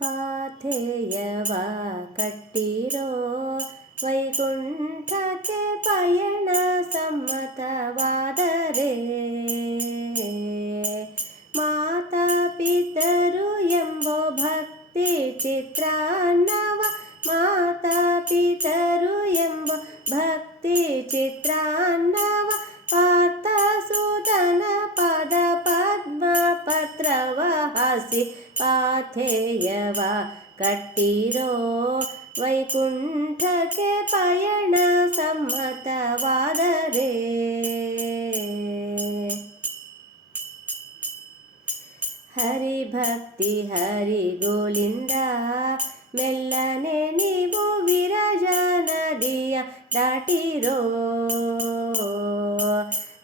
ಪಾಥೇಯವ ಕಟ್ಟಿರೋ ವೈಕುಂಠಕ್ಕೆ ಪಯಣ ಸಮ್ಮತವಾದರೆ ಮಾತಾ ಪಿತರು ಎಂಬೋ ಭಕ್ತಿ ಚಿತ್ರಾನ್ನವ ಮಾತಾ ಪಿತರು ಎಂಬ ಭಕ್ತಿ ಚಿತ್ರಾನ್ನವ ಹಸಿ ಪಾಥೇಯವ ಕಟ್ಟಿರೋ ವೈಕುಂಠಕ್ಕೆ ಪಯಣ ಸಮ್ಮತವಾದರೆ. ಹರಿಭಕ್ತಿ ಹರಿಗೋಲಿಂದ ಮೆಲ್ಲನೆ ನೀವು ವಿರಜ ನದಿಯ ದಾಟಿರೋ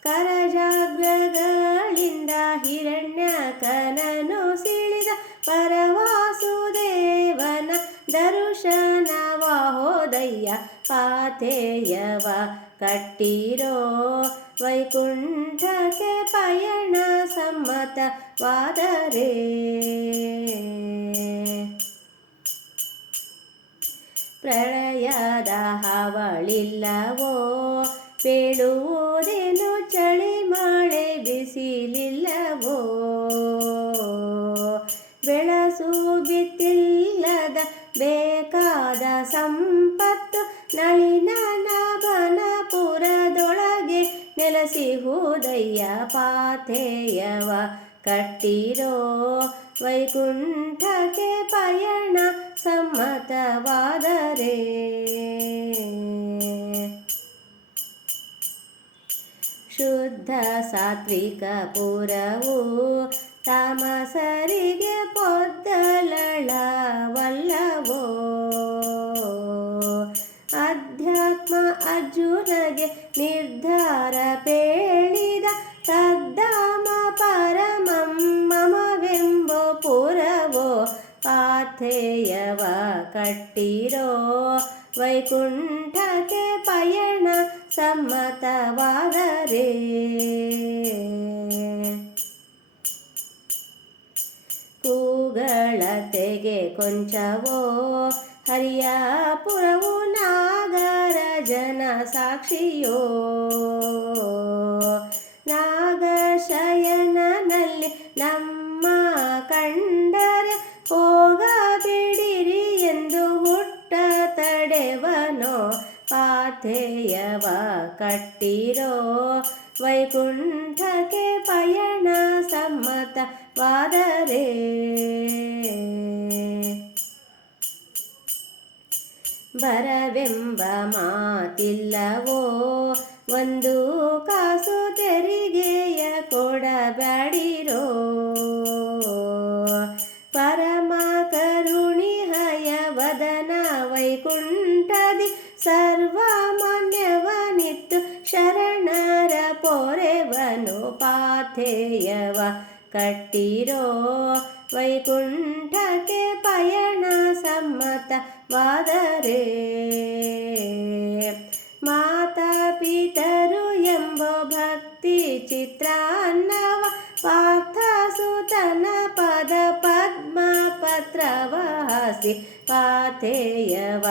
ಕರಜಾಗ್ರಗಳಿಂದ ಹಿರಣ್ಯ ಕನನು ಸಿಳಿದ ಪರವಾಸುದೇವನ ದರ್ಶನವ ಹೋದಯ್ಯ ಪಾಥೇಯವ ಕಟ್ಟಿರೋ ವೈಕುಂಠಕ್ಕೆ ಪಯಣ ಸಮ್ಮತವಾದರೆ. ಪ್ರಳಯದ ಹಾವಳಿಲ್ಲವೋ ಬೀಳುವುದೇನು ಬೆಳಸು ಬಿತ್ತಿಲ್ಲದ ಬೇಕಾದ ಸಂಪತ್ತು ನಳಿನ ನಭನಪುರದೊಳಗೆ ನೆಲೆಸಿ ಹೋದಯ್ಯ ಪಾಥೇಯವ ಕಟ್ಟಿರೋ ವೈಕುಂಠಕ್ಕೆ ಪಯಣ ಸಮ್ಮತವಾದರೆ ಸಾತ್ವಿಕ ಪುರವು ತಾಮಸರಿಗೆ ಪೊದ್ದಲಳವಲ್ಲವೋ ಅಧ್ಯಾತ್ಮ ಅರ್ಜುನಗೆ ನಿರ್ಧಾರ ಪೇಳಿದ ತದ್ದಾಮ ಪರಮಂ ಮಮವೆಂಬೋ ಪುರವೋ? ಪಾಥೇಯವ ಕಟ್ಟಿರೋ ವೈಕುಂಠಕ್ಕೆ ಪಯಣ ಸಮ್ಮತವಾದರೆ. ಕೂಗಳತೆಗೆ ಕೊಂಚವೋ ಹರಿಯಾಪುರವು ನಾಗರ ಜನ ಸಾಕ್ಷಿಯೋ. ನಾಗಶಯನಲ್ಲಿ ನಮ್ಮ ಕಂಡರೆ ಕಟ್ಟಿರೋ ವೈಕುಂಠಕ್ಕೆ ಪಯಣ ಸಮ್ಮತವಾದರೆ. ಬರವೆಂಬ ಮಾತಿಲ್ಲವೋ, ಒಂದು ಕಾಸು ತೆರಿಗೆಯ ಕೊಡಬೇಡಿರೋ ಪರಮ ಕರುಣಿಹಯ ವದನ ವೈಕುಂಠದಿ ಸರ್ವಮಾನ್ಯವನಿತ್ತು ಪೊರೆವನು ಪಾಥೇಯವ ಕಟ್ಟಿರೋ ವೈಕುಂಠಕ್ಕೆ ಪಯಣ ಸಮ್ಮತವಾದರೆ ಮಾತಾ ಪಿತರು ಎಂಬ ಭಕ್ತಿ ಚಿತ್ರಾನ್ನವ ಪಾರ್ಥ ಸುತನ ಪದ ಪದ್ಮ ಪತ್ರವ ಹಸಿ ಪಾಥೇಯವ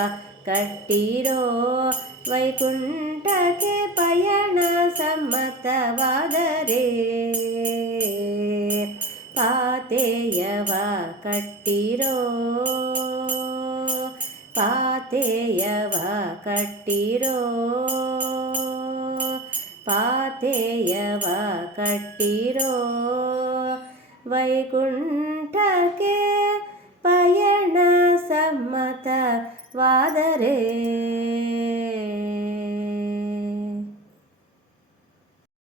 ಕಟ್ಟಿರೋ ವೈಕುಂಠಕ್ಕೆ ಪಯಣ ಸಮ್ಮತವಾದರೆ ಪಾತೆಯವ ಕಟ್ಟಿರೋ ಪಾತೆಯವ ಕಟ್ಟಿರೋ ಪಾತೆಯವ ಕಟ್ಟಿರೋ ವೈಕುಂಠಕ್ಕೆ ಪಯಣ ಸಮ್ಮತವಾದರೆ